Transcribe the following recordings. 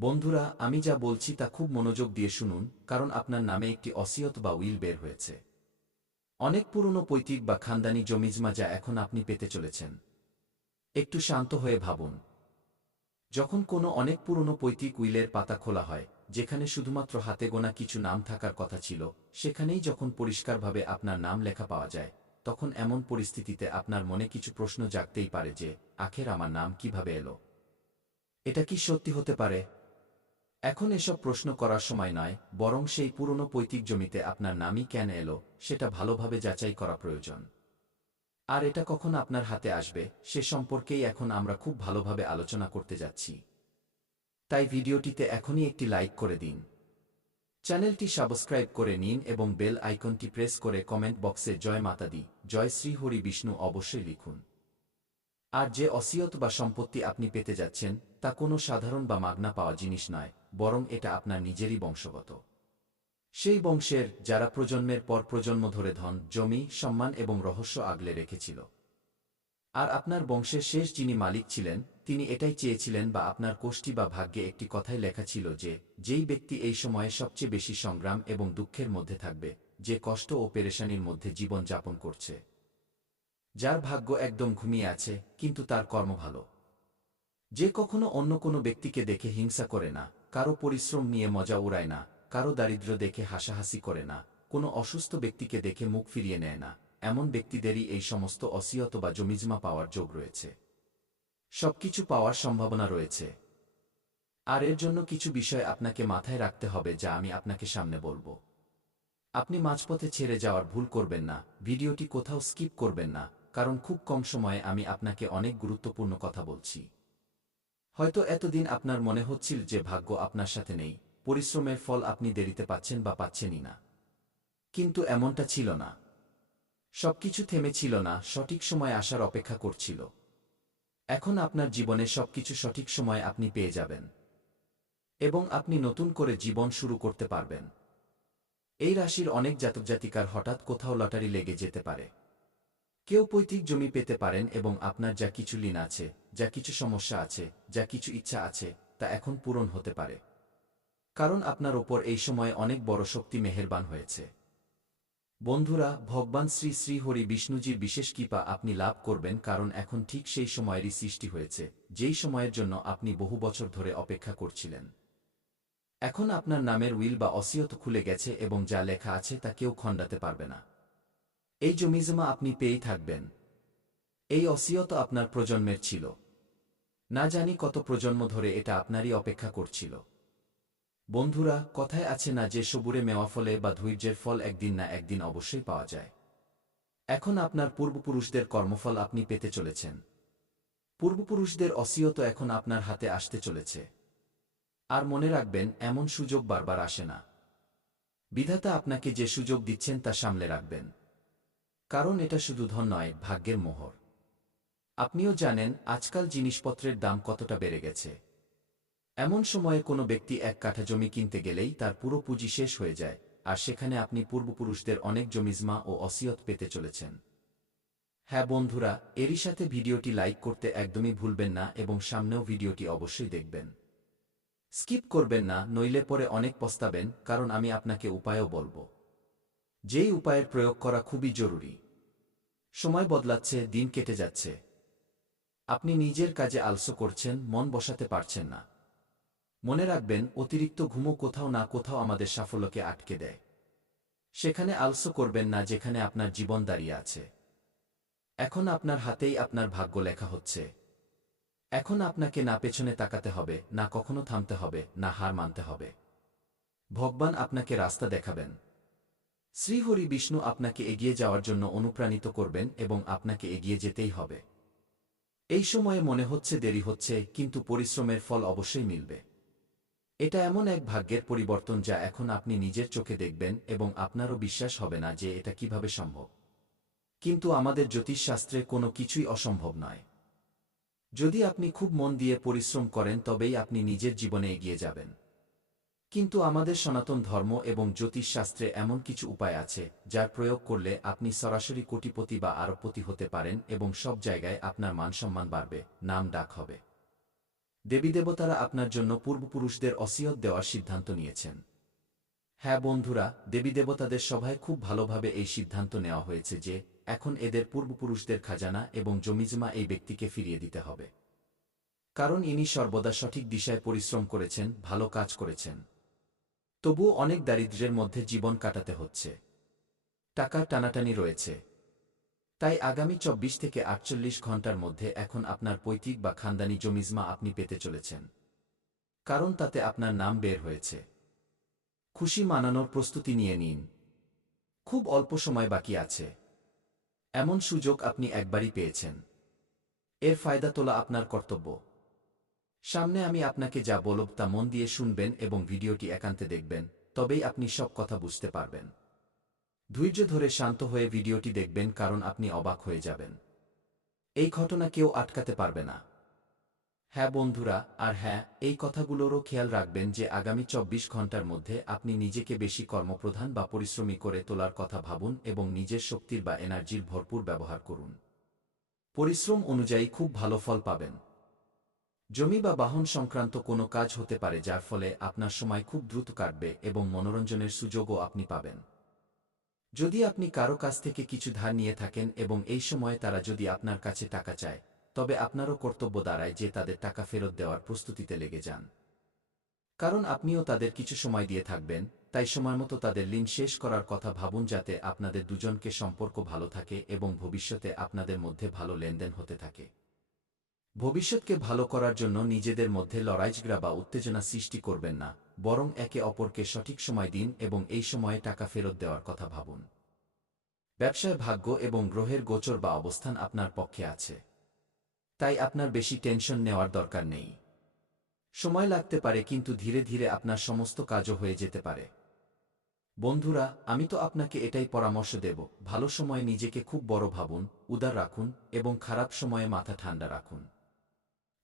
বন্ধুরা, আমি যা বলছি তা খুব মনোযোগ দিয়ে শুনুন, কারণ আপনার নামে একটি অসিয়ত বা উইল বের হয়েছে। অনেক পুরনো পৈতৃক বা খানদানি জমিজমা যা এখন আপনি পেতে চলেছেন। একটু শান্ত হয়ে ভাবুন। যখন কোনো অনেক পুরনো পৈতৃক উইলের পাতা খোলা হয়, যেখানে শুধুমাত্র হাতে গোনা কিছু নাম থাকার কথা ছিল, সেখানেই যখন পরিষ্কারভাবে আপনার নাম লেখা পাওয়া যায়, তখন এমন পরিস্থিতিতে আপনার মনে কিছু প্রশ্ন জাগতেই পারে যে, আখের, আমার নাম কীভাবে এলো? এটা কি সত্যি হতে পারে? এখন এসব প্রশ্ন করার সময় নয়, বরং সেই পুরনো পৈতৃক জমিতে আপনার নামই কেন এলো, সেটা ভালোভাবে যাচাই করা প্রয়োজন। আর এটা কখন আপনার হাতে আসবে, সে সম্পর্কেই এখন আমরা খুব ভালোভাবে আলোচনা করতে যাচ্ছি। তাই ভিডিওটিতে এখনই একটি লাইক করে দিন। চ্যানেলটি সাবস্ক্রাইব করে নিন এবং বেল আইকনটি প্রেস করে কমেন্ট বক্সে জয় মাতাদি, জয় শ্রী হরি বিষ্ণু অবশ্যই লিখুন। আর যে অসিয়ত বা সম্পত্তি আপনি পেতে যাচ্ছেন, তা কোনো সাধারণ বা মাগনা পাওয়া জিনিস নয়, বরং এটা আপনার নিজেরই বংশগত। সেই বংশের, যারা প্রজন্মের পর প্রজন্ম ধরে ধন, জমি, সম্মান এবং রহস্য আগলে রেখেছিল। আর আপনার বংশের শেষ যিনি মালিক ছিলেন, তিনি এটাই চেয়েছিলেন বা আপনার কোষ্ঠী বা ভাগ্যে একটি কথায় লেখা ছিল যে, যেই ব্যক্তি এই সময়ে সবচেয়ে বেশি সংগ্রাম এবং দুঃখের মধ্যে থাকবে, যে কষ্ট ও পেরেশানির মধ্যে জীবন যাপন করছে। যার ভাগ্য একদম ঘুমিয়ে আছে, কিন্তু তার কর্ম ভালো। যে কখনো অন্য কোনো ব্যক্তিকে দেখে হিংসা করে না, কারও পরিশ্রম নিয়ে মজা উড়ায় না, কারও দারিদ্র্য দেখে হাসাহাসি করে না, কোনো অসুস্থ ব্যক্তিকে দেখে মুখ ফিরিয়ে নেয় না, এমন ব্যক্তিদেরই এই সমস্ত অসিয়ত বা জমিজমা পাওয়ার যোগ রয়েছে। সবকিছু পাওয়ার সম্ভাবনা রয়েছে। আর এর জন্য কিছু বিষয় আপনাকে মাথায় রাখতে হবে যা আমি আপনাকে সামনে বলব। আপনি মাঝপথে ছেড়ে যাওয়ার ভুল করবেন না, ভিডিওটি কোথাও স্কিপ করবেন না। কারণ খুব কম সময়ে আমি আপনাকে অনেক গুরুত্বপূর্ণ কথা বলছি। হয়তো এতদিন আপনার মনে হচ্ছিল যে ভাগ্য আপনার সাথে নেই, পরিশ্রমের ফল আপনি দেরিতে পাচ্ছেন বা পাচ্ছেনই না। কিন্তু এমনটা ছিল না। সবকিছু থেমেছিল না, সঠিক সময় আসার অপেক্ষা করছিল। এখন আপনার জীবনে সবকিছু সঠিক সময় আপনি পেয়ে যাবেন। এবং আপনি নতুন করে জীবন শুরু করতে পারবেন। এই রাশির অনেক জাতক জাতিকার হঠাৎ কোথাও লটারি লেগে যেতে পারে। কেউ পৈতৃক জমি পেতে পারেন এবং আপনার যা কিছু ঋণ আছে, যা কিছু সমস্যা আছে, যা কিছু ইচ্ছা আছে, তা এখন পূরণ হতে পারে। কারণ আপনার ওপর এই সময়ে অনেক বড় শক্তি মেহেরবান হয়েছে। বন্ধুরা, ভগবান শ্রী শ্রী হরি বিষ্ণুজির বিশেষ কৃপা আপনি লাভ করবেন কারণ এখন ঠিক সেই সময়েরই সৃষ্টি হয়েছে, যেই সময়ের জন্য আপনি বহু বছর ধরে অপেক্ষা করছিলেন। এখন আপনার নামের উইল বা অসিয়ত খুলে গেছে এবং যা লেখা আছে তা কেউ খণ্ডাতে পারবে না। এই জমিজমা আপনি পেয়েই থাকবেন। এই অসিয়ত আপনার প্রজন্মের ছিল। না জানি কত প্রজন্ম ধরে এটা আপনারই অপেক্ষা করছিল। বন্ধুরা, কথায় আছে না যে সবুরে মেওয়া ফলে বা ধৈর্যের ফল একদিন না একদিন অবশ্যই পাওয়া যায়। এখন আপনার পূর্বপুরুষদের কর্মফল আপনি পেতে চলেছেন। পূর্বপুরুষদের অসিয়ত এখন আপনার হাতে আসতে চলেছে। আর মনে রাখবেন, এমন সুযোগ বারবার আসে না। বিধাতা আপনাকে যে সুযোগ দিচ্ছেন তা সামলে রাখবেন। কারণ এটা শুধু ধন নয়, ভাগ্যের মোহর। আপনিও জানেন, আজকাল জিনিসপত্রের দাম কতটা বেড়ে গেছে। এমন সময়ে কোনো ব্যক্তি এক কাঠা জমি কিনতে গেলেই তার পুরো পুঁজি শেষ হয়ে যায়, আর সেখানে আপনি পূর্বপুরুষদের অনেক জমিজমা ও অসিয়ত পেতে চলেছেন। হ্যাঁ বন্ধুরা, এরই সাথে ভিডিওটি লাইক করতে একদমই ভুলবেন না এবং সামনেও ভিডিওটি অবশ্যই দেখবেন। স্কিপ করবেন না, নইলে পরে অনেক পস্তাবেন, কারণ আমি আপনাকে উপায়ও বলব। যেই উপায়ের প্রয়োগ করা খুবই জরুরি। সময় বদলাচ্ছে, দিন কেটে যাচ্ছে। আপনি নিজের কাজে আলসো করছেন, মন বসাতে পারছেন না। মনে রাখবেন, অতিরিক্ত ঘুমো কোথাও না কোথাও আমাদের সাফল্যকে আটকে দেয়। সেখানে আলসো করবেন না যেখানে আপনার জীবন দাঁড়িয়ে আছে। এখন আপনার হাতেই আপনার ভাগ্য লেখা হচ্ছে। এখন আপনাকে না পেছনে তাকাতে হবে, না কখনো থামতে হবে, না হার মানতে হবে। ভগবান আপনাকে রাস্তা দেখাবেন। শ্রীহরি বিষ্ণু আপনাকে এগিয়ে যাওয়ার জন্য অনুপ্রাণিত করবেন এবং আপনাকে এগিয়ে যেতেই হবে। এই সময়ে মনে হচ্ছে দেরি হচ্ছে, কিন্তু পরিশ্রমের ফল অবশ্যই মিলবে। এটা এমন এক ভাগ্যের পরিবর্তন যা এখন আপনি নিজের চোখে দেখবেন এবং আপনারও বিশ্বাস হবে না যে এটা কীভাবে সম্ভব। কিন্তু আমাদের জ্যোতিষশাস্ত্রে কোনো কিছুই অসম্ভব নয়। যদি আপনি খুব মন দিয়ে পরিশ্রম করেন, তবেই আপনি নিজের জীবনে এগিয়ে যাবেন। কিন্তু আমাদের সনাতন ধর্ম এবং জ্যোতিষশাস্ত্রে এমন কিছু উপায় আছে, যার প্রয়োগ করলে আপনি সরাসরি কোটিপতি বা আরবপতি হতে পারেন এবং সব জায়গায় আপনার মানসম্মান বাড়বে, নাম ডাক হবে। দেবীদেবতারা আপনার জন্য পূর্বপুরুষদের অসিয়ত দেওয়ার সিদ্ধান্ত নিয়েছেন। হ্যাঁ বন্ধুরা, দেবীদেবতাদের সভায় খুব ভালোভাবে এই সিদ্ধান্ত নেওয়া হয়েছে যে, এখন এদের পূর্বপুরুষদের খাজানা এবং জমিজমা এই ব্যক্তিকে ফিরিয়ে দিতে হবে। কারণ ইনি সর্বদা সঠিক দিশায় পরিশ্রম করেছেন, ভালো কাজ করেছেন। তবুও অনেক দারিদ্র্যের মধ্যে জীবন কাটাতে হচ্ছে। টাকার টানাটানি রয়েছে। তাই আগামী চব্বিশ থেকে আটচল্লিশ ঘণ্টার মধ্যে এখন আপনার পৈতৃক বা খানদানি জমিজমা আপনি পেতে চলেছেন। কারণ তাতে আপনার নাম বের হয়েছে। খুশি মানানোর প্রস্তুতি নিয়ে নিন। খুব অল্প সময় বাকি আছে। এমন সুযোগ আপনি একবারই পেয়েছেন। এর ফায়দা তোলা আপনার কর্তব্য। সামনে আমি আপনাকে যা বলব তা মন দিয়ে শুনবেন এবং ভিডিওটি একান্তে দেখবেন, তবেই আপনি সব কথা বুঝতে পারবেন। ধৈর্য ধরে শান্ত হয়ে ভিডিওটি দেখবেন কারণ আপনি অবাক হয়ে যাবেন। এই ঘটনা কেউ আটকাতে পারবে না। হ্যাঁ বন্ধুরা, আর হ্যাঁ এই কথাগুলোরও খেয়াল রাখবেন যে আগামী চব্বিশ ঘণ্টার মধ্যে আপনি নিজেকে বেশি কর্মপ্রধান বা পরিশ্রমী করে তোলার কথা ভাবুন এবং নিজের শক্তির বা এনার্জির ভরপুর ব্যবহার করুন। পরিশ্রম অনুযায়ী খুব ভালো ফল পাবেন। জমি বা বাহন সংক্রান্ত কোনো কাজ হতে পারে যার ফলে আপনার সময় খুব দ্রুত কাটবে এবং মনোরঞ্জনের সুযোগও আপনি পাবেন। যদি আপনি কারও কাছ থেকে কিছু ধার নিয়ে থাকেন এবং এই সময়ে তারা যদি আপনার কাছে টাকা চায়, তবে আপনারও কর্তব্য দাঁড়ায় যে তাদের টাকা ফেরত দেওয়ার প্রস্তুতিতে লেগে যান। কারণ আপনিও তাদের কিছু সময় দিয়ে থাকবেন, তাই সময়মতো তাদের ঋণ শেষ করার কথা ভাবুন যাতে আপনাদের দুজনকে সম্পর্ক ভালো থাকে এবং ভবিষ্যতে আপনাদের মধ্যে ভালো লেনদেন হতে থাকে। ভবিষ্যৎকে ভালো করার জন্য নিজেদের মধ্যে লড়াইঝগড়া বা উত্তেজনা সৃষ্টি করবেন না, বরং একে অপরকে সঠিক সময় দিন এবং এই সময়ে টাকা ফেরত দেওয়ার কথা ভাবুন। ব্যবসায় ভাগ্য এবং গ্রহের গোচর বা অবস্থান আপনার পক্ষে আছে। তাই আপনার বেশি টেনশন নেওয়ার দরকার নেই। সময় লাগতে পারে কিন্তু ধীরে ধীরে আপনার সমস্ত কাজও হয়ে যেতে পারে। বন্ধুরা, আমি তো আপনাকে এটাই পরামর্শ দেব, ভালো সময়ে নিজেকে খুব বড় ভাবুন, উদার রাখুন এবং খারাপ সময়ে মাথা ঠান্ডা রাখুন।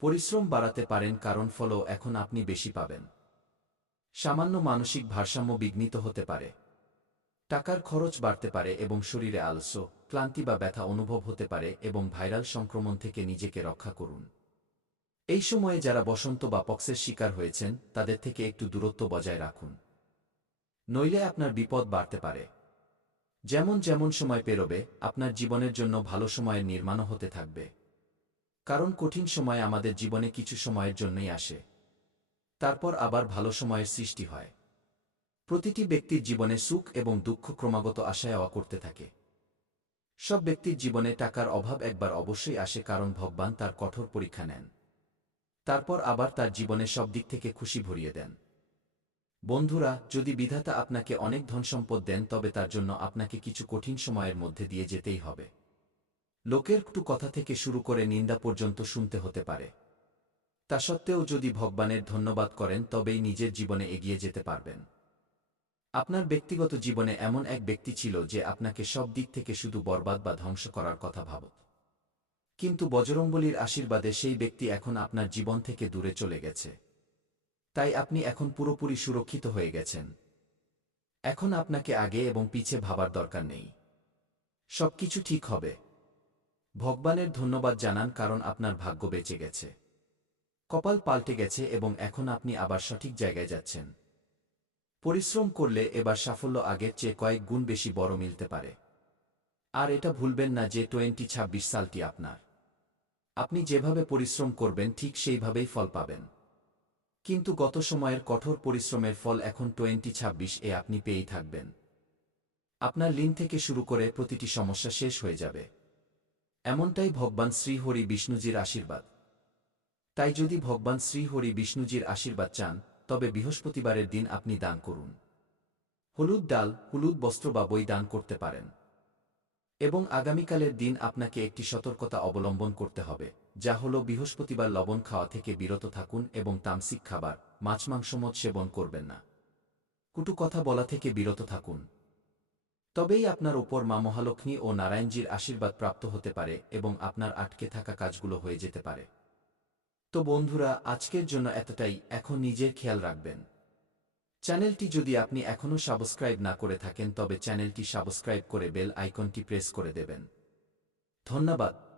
পরিশ্রম বাড়াতে পারেন কারণ ফলও এখন আপনি বেশি পাবেন। সামান্য মানসিক ভারসাম্য বিঘ্নিত হতে পারে। টাকার খরচ বাড়তে পারে এবং শরীরে আলস্য, ক্লান্তি বা ব্যথা অনুভব হতে পারে এবং ভাইরাল সংক্রমণ থেকে নিজেকে রক্ষা করুন। এই সময়ে যারা বসন্ত বা পক্সের শিকার হয়েছেন, তাদের থেকে একটু দূরত্ব বজায় রাখুন। নইলে আপনার বিপদ বাড়তে পারে। যেমন যেমন সময় পেরোবে, আপনার জীবনের জন্য ভালো সময়ের নির্মাণও হতে থাকবে। কারণ কঠিন সময় আমাদের জীবনে কিছু সময়ের জন্যই আসে। তারপর আবার ভালো সময়ের সৃষ্টি হয়। প্রতিটি ব্যক্তির জীবনে সুখ এবং দুঃখ ক্রমাগত আশায় আওয়া করতে থাকে। সব ব্যক্তির জীবনে টাকার অভাব একবার অবশ্যই আসে কারণ ভগবান তার কঠোর পরীক্ষা নেন। তারপর আবার তার জীবনে সব দিক থেকে খুশি ভরিয়ে দেন। বন্ধুরা, যদি বিধাতা আপনাকে অনেক ধনসম্পদ দেন তবে তার জন্য আপনাকে কিছু কঠিন সময়ের মধ্যে দিয়ে যেতেই হবে। লোকের একটু কথা থেকে শুরু করে নিন্দা পর্যন্ত শুনতে হতে পারে। তা সত্ত্বেও যদি ভগবানের ধন্যবাদ করেন, তবেই নিজের জীবনে এগিয়ে যেতে পারবেন। আপনার ব্যক্তিগত জীবনে এমন এক ব্যক্তি ছিল যে আপনাকে সব দিক থেকে শুধু বরবাদ বা ধ্বংস করার কথা ভাবত। কিন্তু বজরঙ্গলির আশীর্বাদে সেই ব্যক্তি এখন আপনার জীবন থেকে দূরে চলে গেছে। তাই আপনি এখন পুরোপুরি সুরক্ষিত হয়ে গেছেন। এখন আপনাকে আগে এবং পিছে ভাবার দরকার নেই। সবকিছু ঠিক হবে। ভগবানের ধন্যবাদ জানান কারণ আপনার ভাগ্য বেঁচে গেছে। কপাল পাল্টে গেছে এবং এখন আপনি আবার সঠিক জায়গায় যাচ্ছেন। পরিশ্রম করলে এবার সাফল্য আগের চেয়ে কয়েক গুণ বেশি বড় মিলতে পারে। আর এটা ভুলবেন না যে টোয়েন্টি ছাব্বিশ সালটি আপনার। আপনি যেভাবে পরিশ্রম করবেন ঠিক সেইভাবেই ফল পাবেন। কিন্তু গত সময়ের কঠোর পরিশ্রমের ফল এখন টোয়েন্টি ছাব্বিশ এ আপনি পেয়েই থাকবেন। আপনার লিন থেকে শুরু করে প্রতিটি সমস্যা শেষ হয়ে যাবে। এমনটাই ভগবান শ্রীহরি বিষ্ণুজির আশীর্বাদ। তাই যদি ভগবান শ্রীহরি বিষ্ণুজির আশীর্বাদ চান, তবে বৃহস্পতিবারের দিন আপনি দান করুন। হলুদ ডাল, হলুদ বস্ত্র বা বই দান করতে পারেন। এবং আগামীকালের দিন আপনাকে একটি সতর্কতা অবলম্বন করতে হবে, যা হল বৃহস্পতিবার লবণ খাওয়া থেকে বিরত থাকুন এবং তামসিক খাবার, মাছ মাংস মদ সেবন করবেন না। কুটু কথা বলা থেকে বিরত থাকুন। তবেই আপনার ওপর মা মহালক্ষ্মী ও নারায়ণজির আশীর্বাদ প্রাপ্ত হতে পারে এবং আপনার আটকে থাকা কাজগুলো হয়ে যেতে পারে। তো বন্ধুরা, আজকের জন্য এতটাই। এখন নিজের খেয়াল রাখবেন। চ্যানেলটি যদি আপনি এখনও সাবস্ক্রাইব না করে থাকেন, তবে চ্যানেলটি সাবস্ক্রাইব করে বেল আইকনটি প্রেস করে দেবেন। ধন্যবাদ।